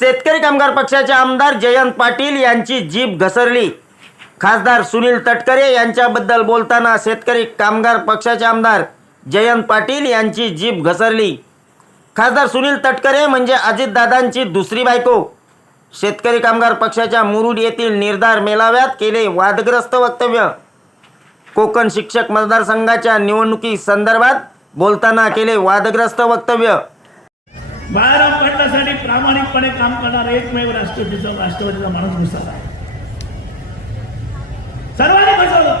शेतकरी कामगार पक्षाचे आमदार जयंत पाटील यांची जीभ घसरली. खासदार सुनील तटकरे यांच्याबद्दल बोलताना शेतकरी कामगार पक्षाचे आमदार जयंत पाटील यांची जीभ घसरली. खासदार सुनील तटकरे म्हणजे अजितदादांची दुसरी बायको. शेतकरी कामगार पक्षाच्या मुरुड येथील निर्धार मेळाव्यात केले वादग्रस्त वक्तव्य. कोकण शिक्षक मतदारसंघाच्या निवडणुकी संदर्भात बोलताना केले वादग्रस्त वक्तव्य. बाळाराम पाटलासाठी प्रामाणिकपणे काम करणारा एकमेव राष्ट्रपतीचा राष्ट्रवादीचा माणूस घुसला. सर्वांनी फसवलं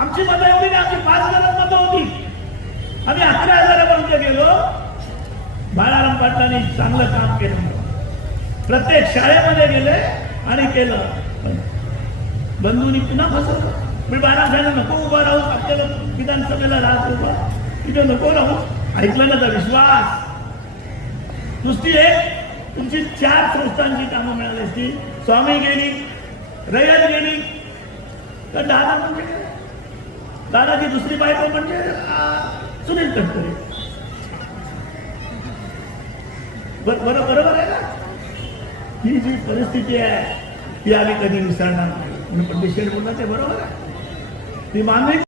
आमची मतं एवढी नाही आमची पाच हजार मतं होती. आम्ही अकरा हजारापर्यंत गेलो. बाळाराम पाटलांनी चांगलं काम केलं प्रत्येक शाळेमध्ये गेले आणि केलं. बंधूंनी पुन्हा फसवलं. मी बाळा साहेब नको उभा राहू आपल्याला विधानसभेला राहत उभा. तिथे नको राहू. ऐकलं ना तर विश्वास. नुसती एक तुमची चार संस्थांची कामं मिळाली असती. स्वामी गेली रयत गेली. तर दादा म्हणजे दादाची दुसरी बायको म्हणजे सुनील तटकरे. बर- बरोबर आहे ना? ही जी परिस्थिती आहे ती आम्ही कधी विसरणार नाही. पण पंडित शेठ बोलला ते बरोबर आहे. ती मानवी